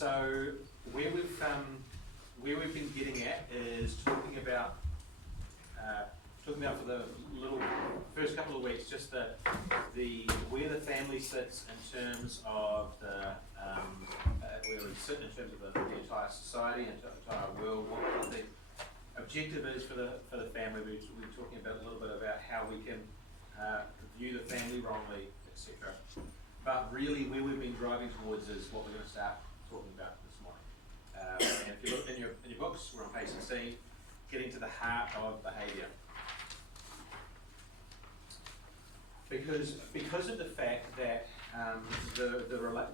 So where we've been getting at is talking about for the little first couple of weeks just the where the family sits in terms of where we sit in terms of the entire society and entire world. What the objective is for the family. We're talking about a little bit about how we can view the family wrongly, etc. But really, where we've been driving towards is what we're going to start talking about this morning. And if you look in your books, we're on page 16, getting to the heart of behaviour. Because of the fact that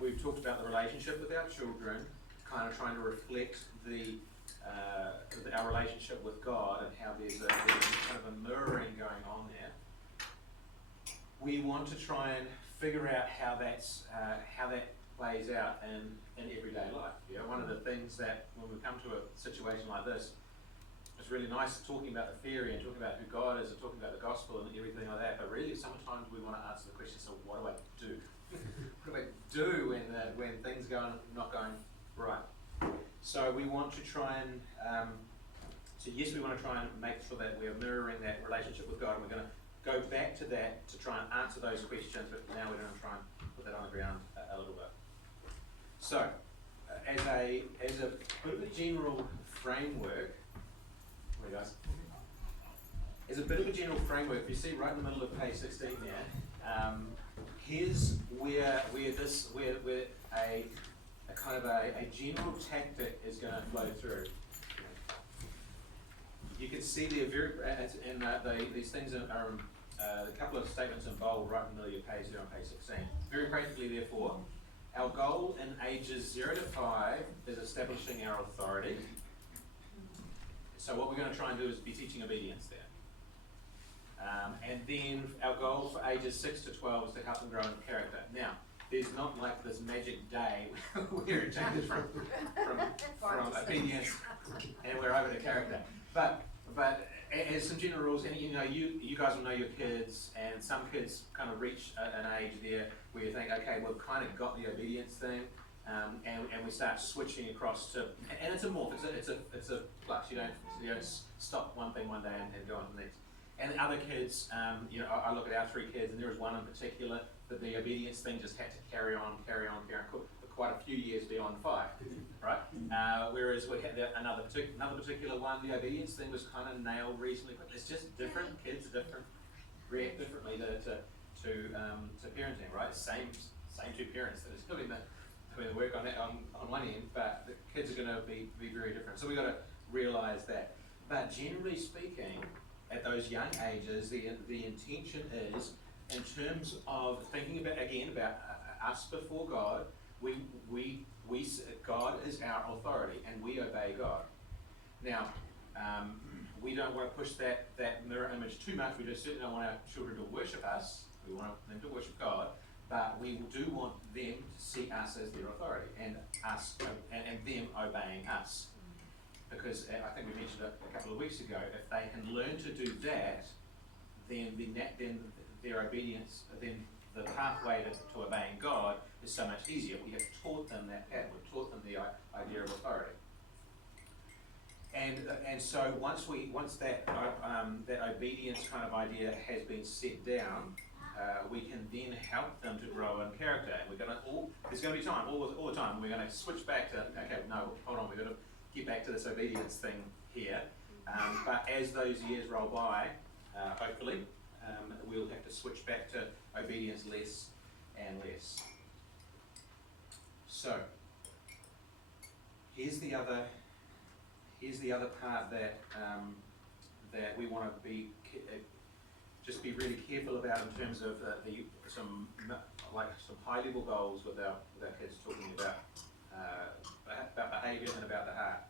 we've talked about the relationship with our children, kind of trying to reflect our relationship with God and how there's kind of a mirroring going on there. We want to try and figure out how that plays out in everyday life. You know, one of the things that when we come to a situation like this, it's really nice talking about the theory and talking about who God is and talking about the gospel and everything like that, but really sometimes we want to answer the question, so what do I do? What do I do when things not going right? So we want to try and, we want to try and make sure that we're mirroring that relationship with God, and we're going to go back to that to try and answer those questions, but now we're going to try and put that on the ground a little bit. So, as a bit of a general framework, guys. As a bit of a general framework, if you see right in the middle of page 16 there, here's where a kind of a general tactic is going to flow through. You can see there these things are a couple of statements in bold right in the middle of your page there on page 16. Very practically, therefore, our goal in ages 0 to 5 is establishing our authority. So what we're going to try and do is be teaching obedience there. And then our goal for ages 6 to 12 is to help them grow in character. Now, there's not like this magic day where it changes from obedience and we're over to character. But as some general rules, and you guys will know your kids, and some kids kind of reach an age there where you think, okay, we've kind of got the obedience thing. And we start switching across to, and it's a morph, it's a flux. You don't stop one thing one day and go on to the next. And the other kids, I look at our 3 kids, and there was one in particular that the obedience thing just had to carry on for quite a few years beyond 5, right? Whereas we had another particular one, the obedience thing was kind of nailed reasonably quick. It's just different. Kids are different, react differently to parenting, right? Same 2 parents that is doing the work on one end, but the kids are going to be very different. So we've got to realise that. But generally speaking, at those young ages, the intention is, in terms of thinking about us before God, God is our authority, and we obey God. Now, we don't want to push that mirror image too much. We just certainly don't want our children to worship us. We want them to worship God. But we do want them to see us as their authority and them obeying us. Because I think we mentioned a couple of weeks ago, if they can learn to do that, then their obedience, then the pathway to obeying God is so much easier. We have taught them that pattern. We've taught them the idea of authority. And so once that obedience kind of idea has been set down, we can then help them to grow in character. And there's going to be time, all the time, we're going to switch back to, okay, no, hold on, we've got to get back to this obedience thing here. But as those years roll by, hopefully, we'll have to switch back to obedience less and less. So, here's the other part that we want to be really careful about in terms of some high level goals with our kids, talking about behaviour and about the heart.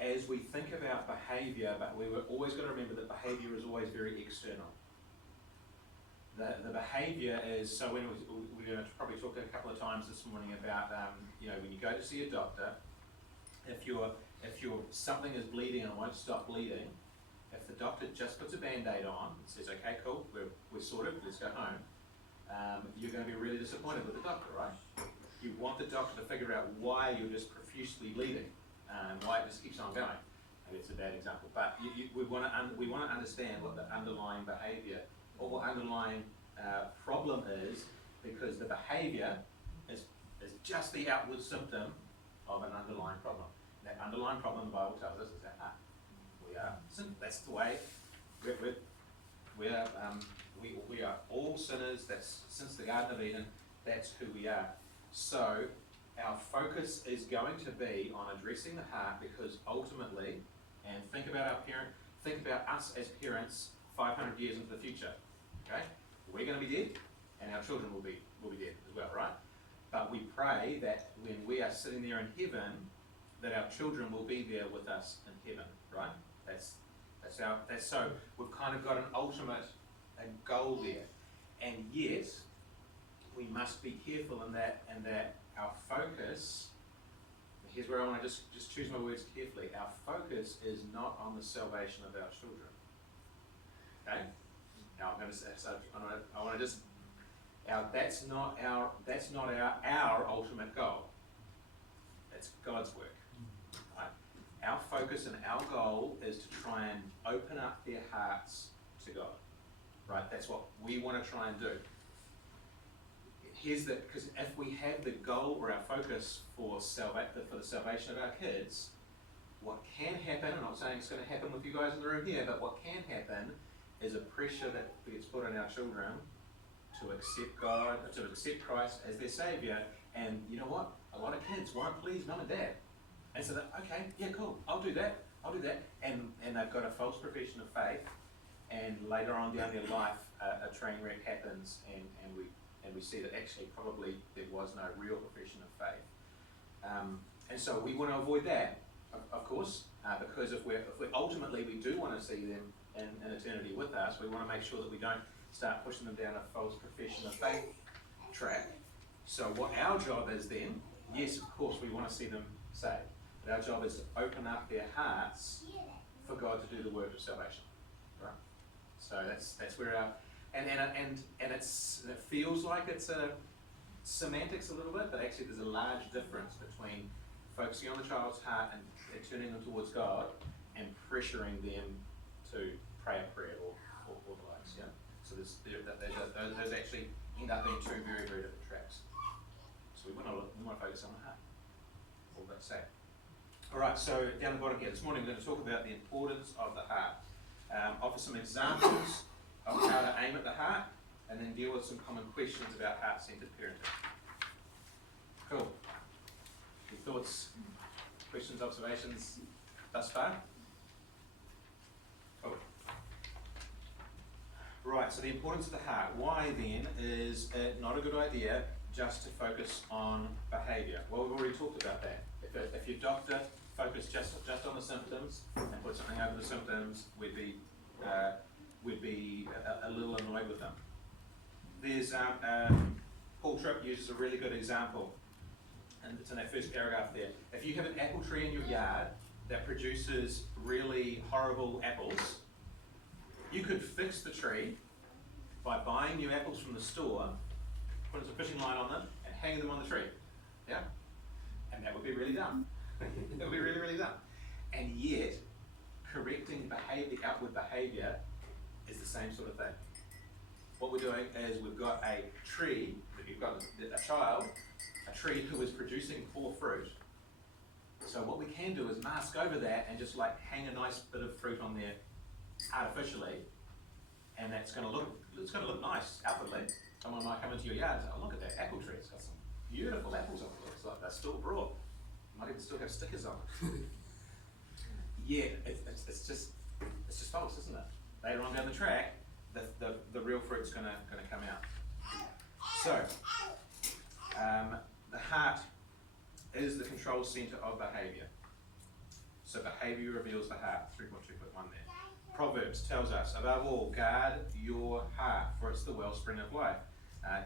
As we think about behaviour, but we've always got to remember that behaviour is always very external. The behaviour is, so when we're going to probably talk a couple of times this morning about when you go to see a doctor, if something is bleeding and won't stop bleeding, if the doctor just puts a band-aid on and says, okay, cool, we're sorted, let's go home, you're going to be really disappointed with the doctor, right? You want the doctor to figure out why you're just profusely bleeding, and why it just keeps on going. Maybe it's a bad example, but we want to understand what the underlying behaviour or what underlying problem is, because the behaviour is just the outward symptom of an underlying problem. That underlying problem, the Bible tells us, is our heart. We are sin. That's the way we are all sinners. That's since the Garden of Eden. That's who we are. So our focus is going to be on addressing the heart, because ultimately, and think about us as parents 500 years into the future. Okay, we're going to be dead, and our children will be dead as well, right? But we pray that when we are sitting there in heaven, that our children will be there with us in heaven, right? That's so we've kind of got an ultimate goal there, and yet we must be careful in that our focus. Here's where I want to just choose my words carefully. Our focus is not on the salvation of our children. Okay? Now I'm going to say, so I want to just. That's not our ultimate goal. That's God's work. Right? Our focus and our goal is to try and open up their hearts to God. Right? That's what we want to try and do. Because if we have the goal or our focus for the salvation of our kids, what can happen, I'm not saying it's going to happen with you guys in the room here, but what can happen is a pressure that gets put on our children to accept God, to accept Christ as their Saviour. And you know what? A lot of kids want to please mum and dad. And so okay, yeah, cool, I'll do that. And they've got a false profession of faith, and later on down their life, a train wreck happens, and we see that actually probably there was no real profession of faith. And so we want to avoid that, of course, because if we ultimately we do want to see them in eternity with us, we want to make sure that we don't start pushing them down a false profession of faith track. So what our job is then, yes, of course, we want to see them saved, but our job is to open up their hearts for God to do the work of salvation, right? So that's where our and it feels like it's a semantics a little bit, but actually there's a large difference between focusing on the child's heart and turning them towards God and pressuring them to pray a prayer or the likes. Yeah. So those actually end up being two very, very different tracks. So we want to focus on the heart. All that say. All right. So down the bottom here this morning we're going to talk about the importance of the heart. Offer some examples of how to aim at the heart, and then deal with some common questions about heart-centered parenting. Cool. Any thoughts, questions, observations thus far? Cool. Right, so the importance of the heart. Why then is it not a good idea just to focus on behaviour? Well, we've already talked about that. If your doctor focused just on the symptoms and put something over the symptoms, we'd be a little annoyed with them. There's Paul Tripp uses a really good example, and it's in that first paragraph there. If you have an apple tree in your yard that produces really horrible apples, you could fix the tree by buying new apples from the store, putting some fishing line on them, and hanging them on the tree. Yeah? And that would be really dumb. That would be really, really dumb. And yet, correcting behaviour, outward behaviour, is the same sort of thing. What we're doing is we've got a tree, you've got a tree who is producing poor fruit. So what we can do is mask over that and just like hang a nice bit of fruit on there artificially, and it's going to look nice outwardly. Someone might come into your yard and say, "Oh, look at that apple tree! It's got some beautiful apples on it. Looks like they're still raw. Might even still have stickers on it." Yeah, it's just false, isn't it? Later on down the track, the real fruit's going to come out. So, the heart is the control centre of behaviour. So behaviour reveals the heart. 3.2.1 there. Proverbs tells us, above all, guard your heart, for it's the wellspring of life.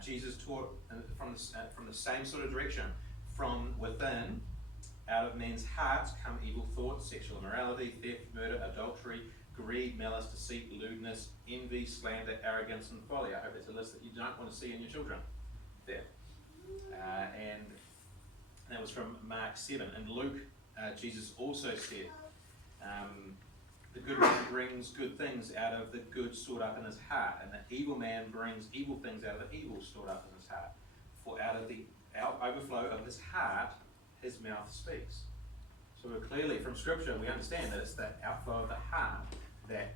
Jesus taught from the same sort of direction. From within, out of men's hearts come evil thoughts, sexual immorality, theft, murder, adultery, greed, malice, deceit, lewdness, envy, slander, arrogance, and folly. I hope that's a list that you don't want to see in your children there. And was from Mark 7. In Luke, Jesus also said, the good man brings good things out of the good stored up in his heart, and the evil man brings evil things out of the evil stored up in his heart. For out of the overflow of his heart, his mouth speaks. So clearly from Scripture we understand that it's the outflow of the heart that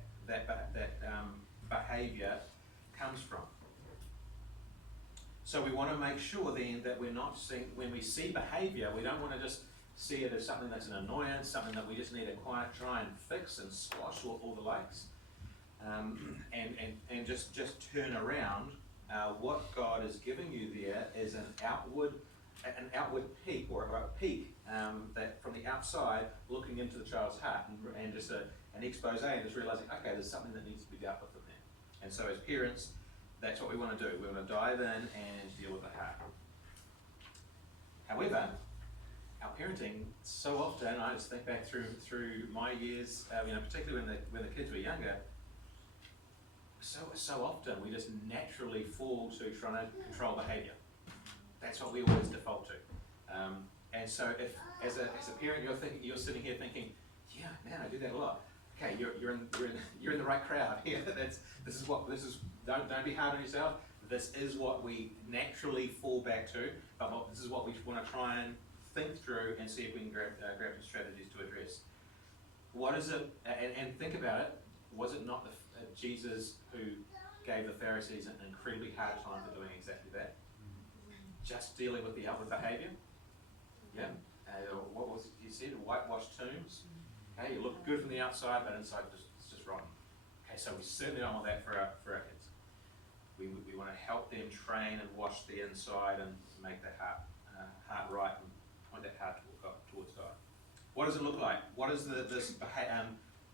behaviour comes from. So we want to make sure then that we're not seeing, when we see behaviour, we don't want to just see it as something that's an annoyance, something that we just need to try and fix and squash all the likes, and just turn around. What God is giving you there is an outward peek, or a peek that from the outside, looking into the child's heart, and just an expose, and just realising, okay, there's something that needs to be dealt with in there. And so as parents, that's what we want to do. We want to dive in and deal with the heart. However, our parenting, so often, I just think back through my years, particularly when the kids were younger, so often we just naturally fall to trying to control behaviour. That's what we always default to. And so, if as a parent you're sitting here thinking, yeah, man, I do that a lot. Okay, you're in the right crowd here. Don't be hard on yourself. This is what we naturally fall back to, but this is what we want to try and think through and see if we can grab some strategies to address. What is it? And think about it. Was it not Jesus who gave the Pharisees an incredibly hard time for doing exactly that? Just dealing with the outward behaviour. Yeah. What was it he said? Whitewashed tombs. Okay, you look good from the outside, but inside it's just rotten. Okay, so we certainly don't want that for our kids. We want to help them train and wash the inside and make the heart right and point that heart towards God. What does it look like? What does this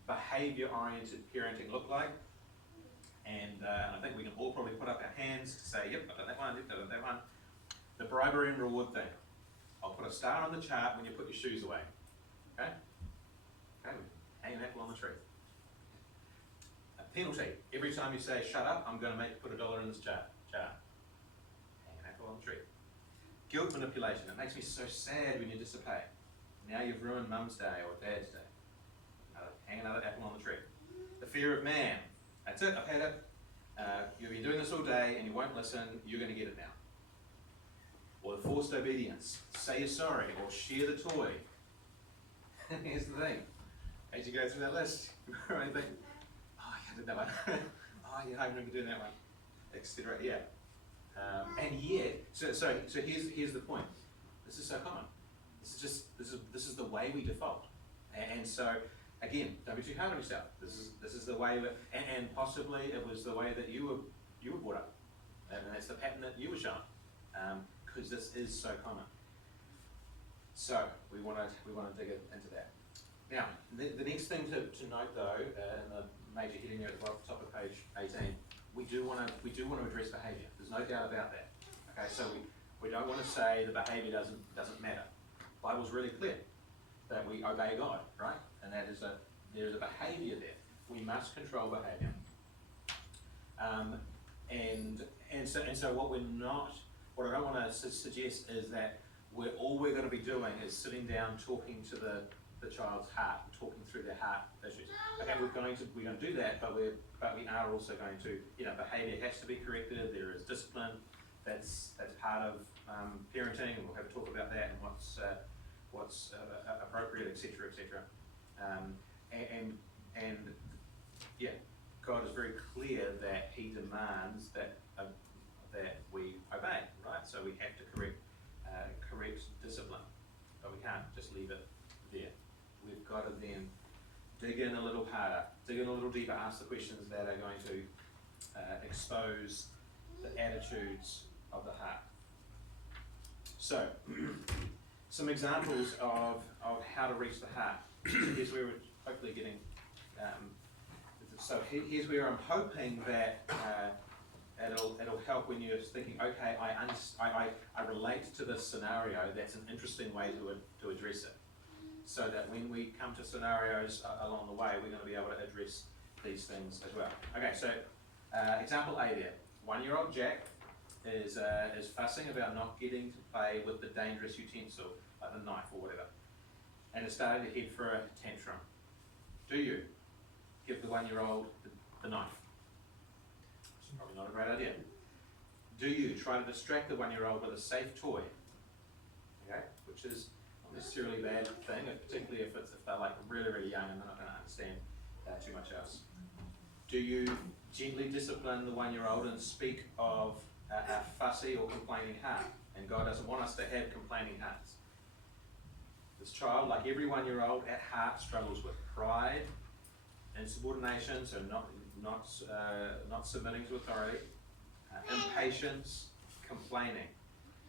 behaviour-oriented parenting look like? And I think we can all probably put up our hands to say, yep, I've done that one, yep, I've done that one. The bribery and reward thing. I'll put a star on the chart when you put your shoes away. Okay? Okay, hang an apple on the tree. A penalty. Every time you say, shut up, I'm going to make you put $1 in this jar. Hang an apple on the tree. Guilt manipulation. It makes me so sad when you disobey. Now you've ruined Mum's day or Dad's day. Hang another apple on the tree. The fear of man. That's it, I've had it. You've been doing this all day and you won't listen, you're going to get it now. Or the forced obedience. Say you're sorry or share the toy. Here's the thing. As you go through that list, you might think, oh yeah, I did that one. Oh yeah, I remember doing that one. Etc. Yeah. And yet, so here's the point. This is so common. This is the way we default. And so again, don't be too hard on yourself. This is the way and possibly it was the way that you were brought up, and that's the pattern that you were shown, because this is so common. So we want to dig into that. Now, the next thing to note though, in the major heading there at the top of page 18, we do want to address behaviour. There's no doubt about that. Okay, so we don't want to say the behaviour doesn't matter. The Bible's really clear that we obey God, right? And that is there is a behaviour there. We must control behaviour. And so what I don't want to suggest is that all we're going to be doing is sitting down talking to the child's heart, talking through their heart issues. Okay, we're going to do that, but we are also going to, behaviour has to be corrected. There is discipline. That's part of parenting, and we'll have a talk about that and what's appropriate, etc., etc. And God is very clear that He demands that we obey, right? So we have to correct discipline, but we can't just leave it there. We've got to then dig in a little harder, dig in a little deeper, ask the questions that are going to expose the attitudes of the heart. So, some examples of how to reach the heart. Here's where we're hopefully getting. Here's where I'm hoping that it'll help when you're thinking, okay, I relate to this scenario. That's an interesting way to address it. So that when we come to scenarios along the way, we're going to be able to address these things as well. Okay, so example A there. 1-year-old Jack is fussing about not getting to play with the dangerous utensil, like the knife or whatever, and is starting to head for a tantrum, do you give the 1-year-old the knife? It's probably not a great idea. Do you try to distract the 1-year-old with a safe toy? Okay, which is not necessarily a bad thing, particularly if they're like really, really young and they're not going to understand too much else. Do you gently discipline the 1-year-old and speak of a fussy or complaining heart? And God doesn't want us to have complaining hearts. This child, like every 1-year-old, at heart struggles with pride, insubordination, so not submitting to authority, impatience, complaining.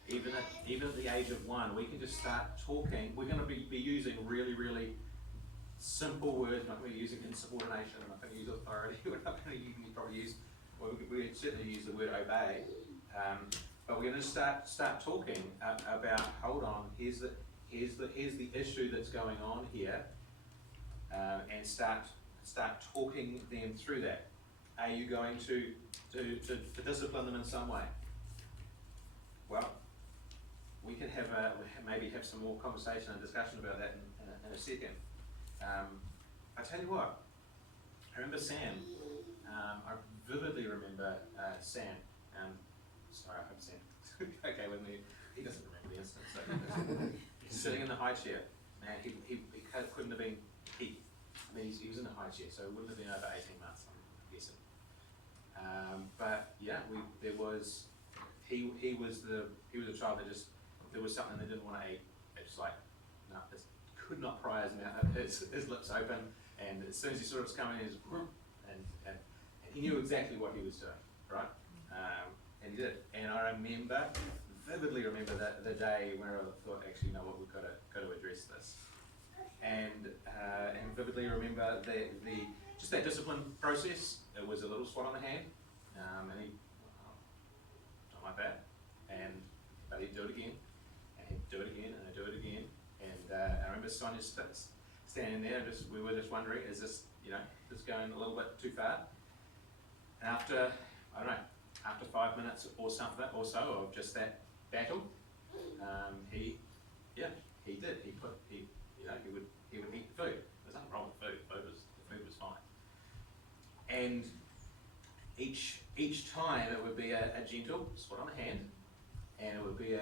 Even at the age of 1, we can just start talking. We're going to be using really, really simple words. We're not going to be using insubordination. We're not going to use authority. We're not going to probably use, well, we certainly use the word obey. But we're going to start talking about, hold on, here's the issue that's going on here, and start talking them through that. Are you going to discipline them in some way? Well, we can maybe have some more conversation and discussion about that in a second. I tell you what, I remember Sam. I vividly remember Sam. Sorry, I hope Sam okay with me. He doesn't remember the incident, so he's sitting in the high chair. Man, he couldn't have been. He was in the high chair, so it wouldn't have been over 18 months, I'm guessing. But yeah, he was a child that just, there was something they didn't want to eat. It's like, no, this could not pry his lips open, and as soon as he saw it was coming, he was, and he knew exactly what he was doing, right? And he did. And I vividly remember the day where I thought, actually, you know what, we've got to address this. And vividly remember just that discipline process. It was a little swat on the hand, and he, don't like that, but he'd do it again, and he'd do it again, and I'd do it again, and I remember Sonia standing there, and we were just wondering, is this, this going a little bit too far? And after 5 minutes or something, or so, of just that battle, he did. He would eat food. There's nothing wrong with food. The food was fine. And each time it would be a gentle swat on the hand, and it would be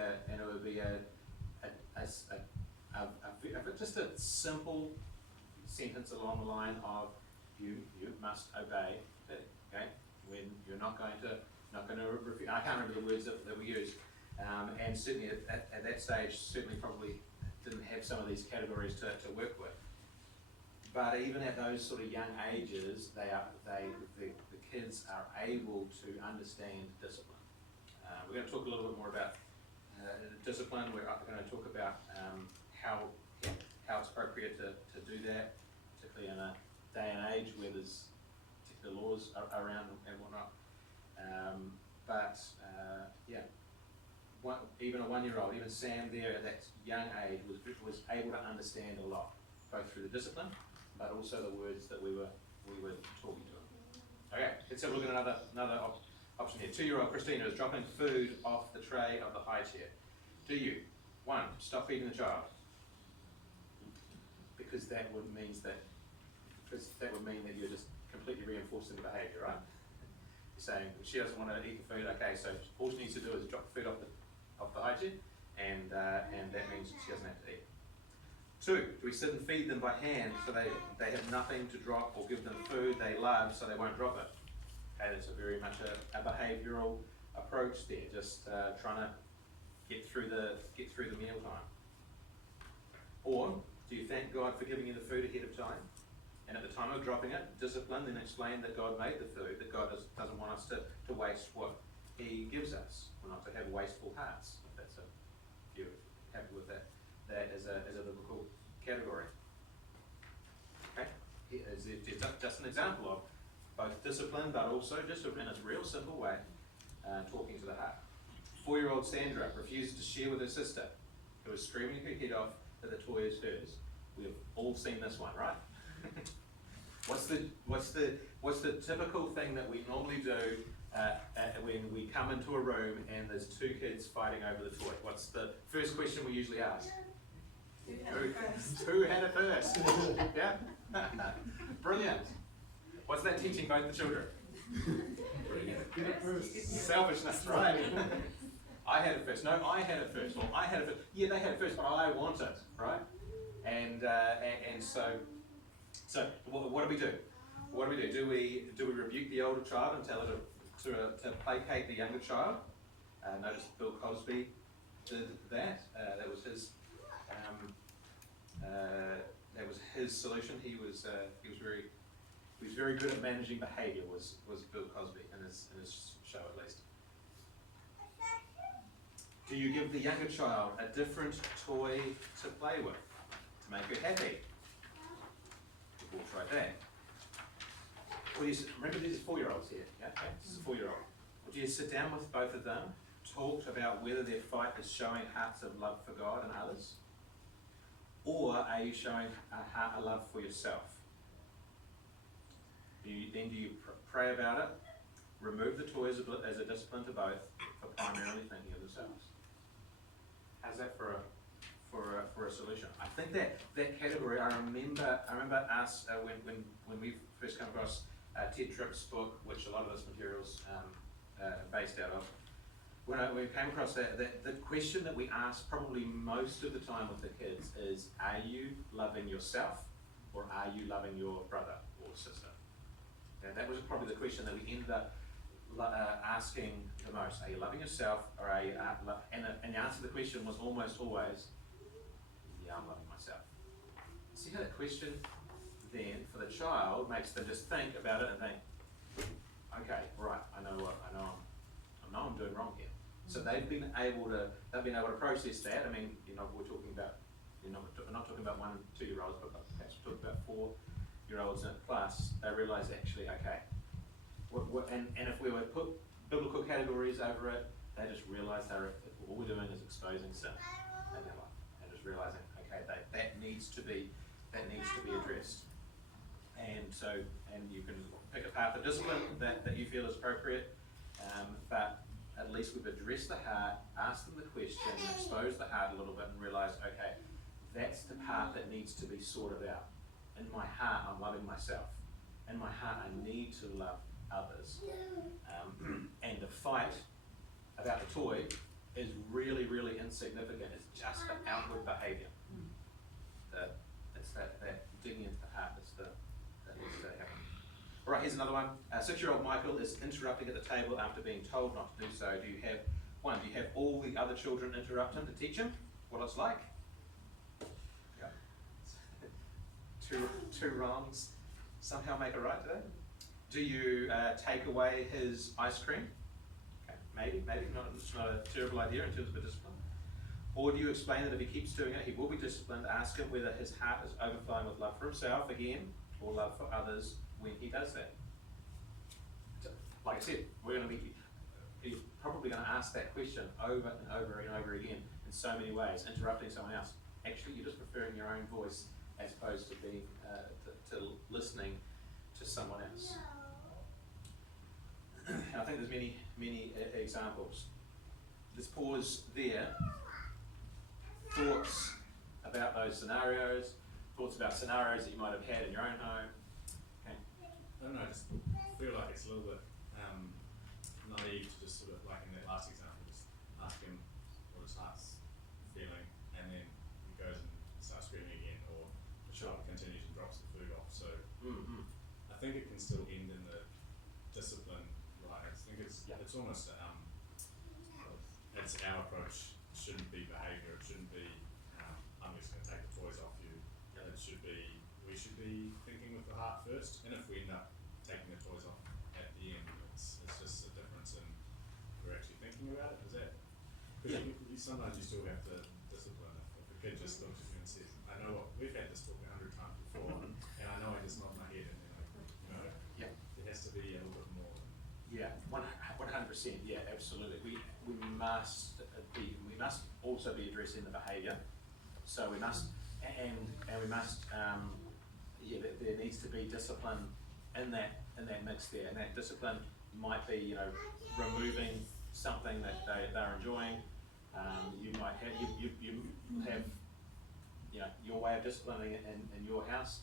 just a simple sentence along the line of you must obey. Okay, when you're not going to refuse. I can't remember the words that we used, and certainly at that stage, certainly probably didn't have some of these categories to work with. But even at those sort of young ages, the kids are able to understand discipline. We're going to talk a little bit more about discipline. We're going to talk about how it's appropriate to do that, particularly in a day and age where there's particular laws around and whatnot. Even a 1-year-old, even Sam there at that young age was able to understand a lot, both through the discipline, but also the words that we were talking to him. Okay, let's have a look at another option here. 2-year-old Christina is dropping food off the tray of the high chair. Do you, 1, stop feeding the child? Because that would mean that you're just completely reinforcing the behaviour, right? You're saying she doesn't want to eat the food. Okay, so all she needs to do is drop the food off the high chair, and that means she doesn't have to eat. 2, do we sit and feed them by hand so they have nothing to drop, or give them food they love so they won't drop it? Okay, that's very much a behavioural approach there, just trying to get through the meal time. Or do you thank God for giving you the food ahead of time, and at the time of dropping it, discipline, then explain that God made the food, that God doesn't want us to waste what He gives us. We're not to have wasteful hearts. If you're happy with that as a biblical category. Okay, here's just an example of both discipline, but also just in a real simple way, talking to the heart. 4-year-old Sandra refuses to share with her sister, who is screaming her head off that the toy is hers. We have all seen this one, right? What's the typical thing that we normally do when we come into a room and there's two kids fighting over the toy, what's the first question we usually ask? Who had it first? Yeah? Brilliant. What's that teaching both the children? Selfishness, right? I had it first. No, I had it first. Well, I had it first. Yeah, they had it first, but I want it, right? And so what do we do? What do? Do we rebuke the older child and tell her to placate the younger child? Notice Bill Cosby did that. That was his solution. He was very good at managing behaviour. Was Bill Cosby in his show at least. Do you give the younger child a different toy to play with to make her happy? We'll try that. Remember these are 4-year-olds here, yeah? Okay. This is a 4-year-old. Would you sit down with both of them, talk about whether their fight is showing hearts of love for God and others, or are you showing a heart of love for yourself? Do you pray about it, remove the toys as a discipline to both, for primarily thinking of themselves? How's that for a solution? I think that category. I remember us when we first came across Ted Tripp's book, which a lot of this material's based out of. When we came across that, the question that we ask probably most of the time with the kids is, are you loving yourself or are you loving your brother or sister? And that was probably the question that we ended up asking the most. Are you loving yourself or are you and the answer to the question was almost always, yeah, I'm loving myself. See how that question then for the child makes them just think about it and think, okay, right, I know I'm doing wrong here. So they've been able to process that. I mean, we're talking about, we're not talking about 1 and 2-year-olds, but perhaps we're talking about 4-year-olds in a class. They realise actually, okay, and if we were to put biblical categories over it, they just realise all we're doing is exposing sin in their life, and just realising, okay, that needs to be addressed. And you can pick apart the discipline that you feel is appropriate, but at least we've addressed the heart, asked them the question, exposed the heart a little bit, and realised, okay, that's the part that needs to be sorted out. In my heart, I'm loving myself. In my heart, I need to love others. And the fight about the toy is really, really insignificant. It's just an outward behaviour. It's that digging into the heart that needs to happen. All right, here's another one. 6-year-old Michael is interrupting at the table after being told not to do so. Do you have all the other children interrupt him to teach him what it's like? Yeah. Two wrongs somehow make a right today. Do you take away his ice cream? Okay, maybe it's not a terrible idea in terms of a discipline. Or do you explain that if he keeps doing it, he will be disciplined? Ask him whether his heart is overflowing with love for himself again, or love for others when he does that. So, like I said, you're probably going to ask that question over and over and over again in so many ways, interrupting someone else. Actually, you're just preferring your own voice as opposed to being to listening to someone else. And I think there's many examples. Let's pause there. Thoughts about those scenarios, thoughts about scenarios that you might have had in your own home. Okay. I don't know, I just feel like it's a little bit naive to just sort of, like in that last example, just ask him what his heart's feeling, and then he goes and starts screaming again, or the child continues and drops the food off. So I think it can still end in the discipline, right? I think it's almost it's our approach. It shouldn't be behaviour. It shouldn't be I'm just going to take the toys off you. Yeah. It should be we should be thinking with the heart first, and if we end up taking the toys off at the end, it's just a difference in we're actually thinking about it. Is that because sometimes you still have to discipline if a kid just looks at you and says, "I know what we've had this talk 100 times before, and I know I just nod my head," and then yeah, there has to be a little bit more. Yeah, 100%. Yeah, absolutely. We must also be addressing the behaviour. So we must, and we must. There needs to be discipline in that mix there, and that discipline might be, you know, removing something that they're enjoying. You might have, you have, you know, your way of disciplining in your house.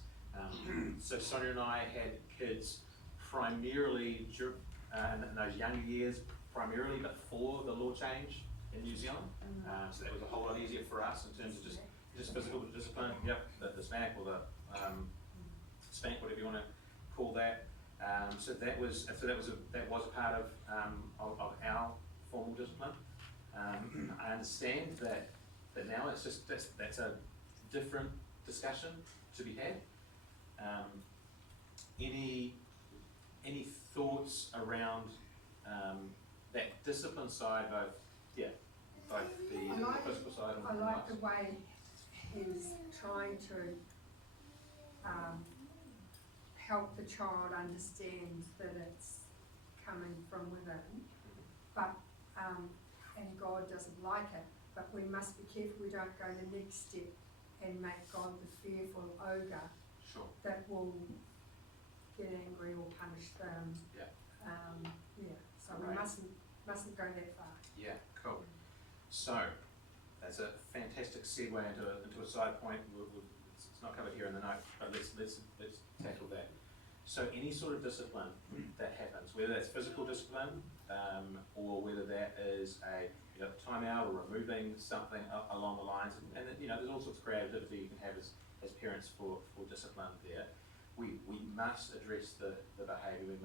So Sonia and I had kids primarily in those younger years, primarily before the law change in New Zealand. So that was a whole lot easier for us in terms of just physical discipline. Yep, the smack or the spank, whatever you want to call that. So that was a part of our formal discipline. I understand that now it's just that's a different discussion to be had. Any thoughts around that discipline side, both the physical side and I like the way he's trying to help the child understand that it's coming from within, but and God doesn't like it, but we must be careful we don't go the next step and make God the fearful ogre. Sure. That will get angry or punish them. Yeah. So Right. we mustn't go that far. Yeah, cool. So that's a fantastic segue into a side point. It's not covered here in the note, but let's tackle that. So any sort of discipline that happens, whether that's physical discipline, or whether that is a timeout or removing something along the lines, and there's all sorts of creativity you can have as parents for discipline there. We must address the behaviour.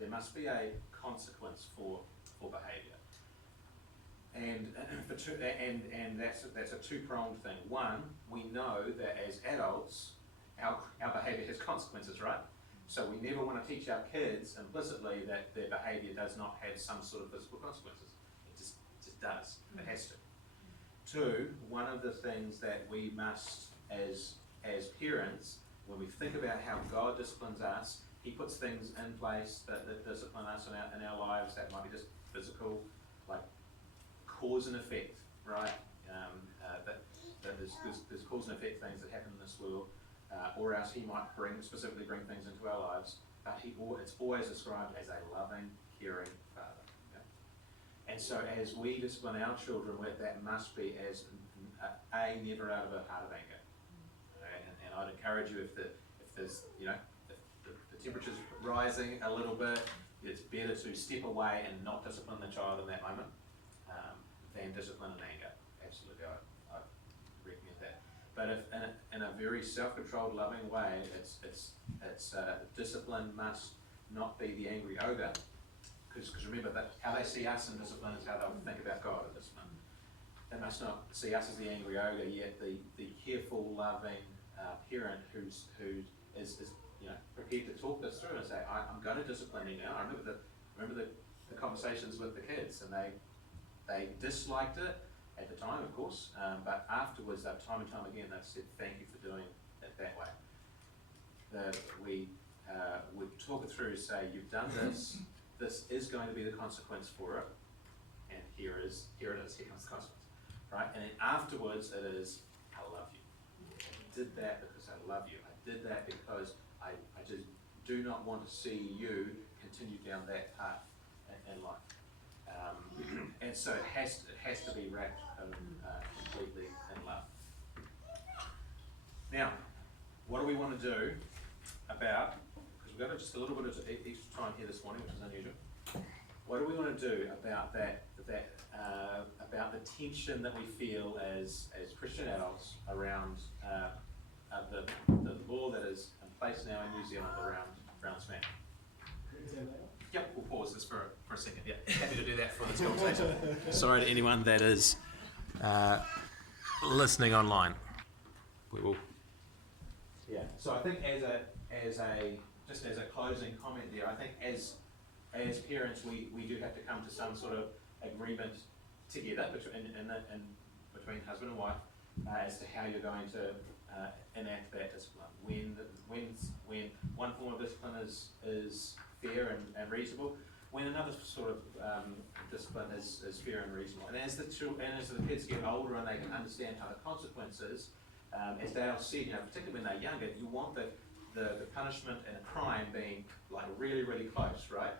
There must be a consequence for behaviour. And that's a two-pronged thing. One, we know that as adults, our behaviour has consequences, right? So we never want to teach our kids implicitly that their behaviour does not have some sort of physical consequences. It just does. It has to. Two, one of the things that we must, as parents, when we think about how God disciplines us, He puts things in place that discipline us in our lives. That might be just physical, like cause and effect, right? That there's cause and effect things that happen in this world, or else He might specifically bring things into our lives. But it's always described as a loving, caring Father. Okay? And so as we discipline our children, that must be as never out of a heart of anger. Okay? And I'd encourage you if there's the temperature's rising a little bit, it's better to step away and not discipline the child in that moment than discipline in anger. Absolutely, I recommend that. But if in a very self-controlled, loving way, it's discipline must not be the angry ogre, because remember that how they see us in discipline is how they'll think about God in discipline. They must not see us as the angry ogre, yet the careful, loving parent who is prepared to talk this through and say, I'm going to discipline you now. I remember the conversations with the kids, and they disliked it at the time, of course, but afterwards, time and time again, they've said, thank you for doing it that way. We talk it through, say, you've done this, this is going to be the consequence for it, and here it is, here comes the consequence, right? And then afterwards, it is, I love you. I did that because I love you. I did that because I just do not want to see you continue down that path in life. And so it has to be wrapped completely in love. Now, what do we want to do about, because we've got just a little bit of extra time here this morning, which is unusual. What do we want to do about about the tension that we feel as Christian adults around the law that is in place now in New Zealand around smack? Yep, we'll pause this for a second. Yeah, happy to do that for this conversation. Sorry to anyone that is listening online. We will. Yeah. So I think as a closing comment there, I think as parents we do have to come to some sort of agreement together between husband and wife as to how you're going to enact that discipline. When one form of discipline is fair and reasonable, when another sort of discipline is fair and reasonable. And as the kids get older and they can understand other consequences, as Dale said, particularly when they're younger, you want the punishment and crime being like really, really close, right?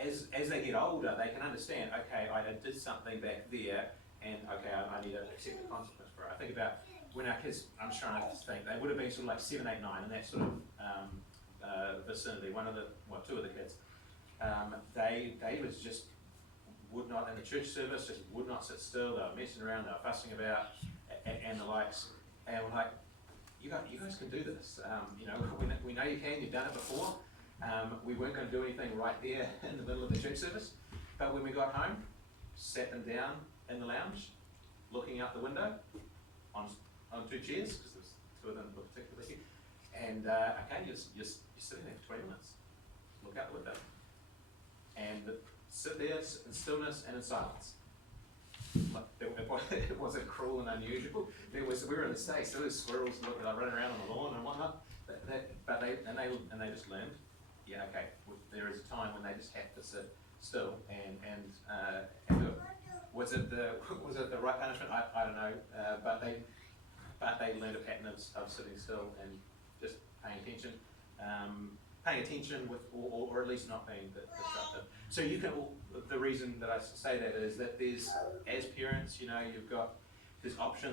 as they get older, they can understand, okay, I did something back there, and okay, I need to accept the consequence for it. I think about when our kids, I'm just trying to think, they would have been sort of like 7, 8, 9, in that sort of vicinity. Two of the kids, they was just would not, in the church service, just would not sit still. They were messing around, they were fussing about, and the likes. And we're like, you guys can do this. We know you can. You've done it before. We weren't going to do anything right there in the middle of the church service, but when we got home, sat them down in the lounge, looking out the window on 2 chairs, because there was 2 of them particularly, and okay, you're sitting there for 20 minutes, look out the window, and sit there in stillness and in silence. It wasn't cruel and unusual. We were in the States, there was squirrels running around on the lawn and whatnot, but they just learned, yeah, okay, there is a time when they just have to sit still and do it. Was it the right punishment? I don't know, but they learned a pattern of sitting still and just paying attention with, or at least not being disruptive. So you can. The reason that I say that is that there's, as parents, you've got there's options.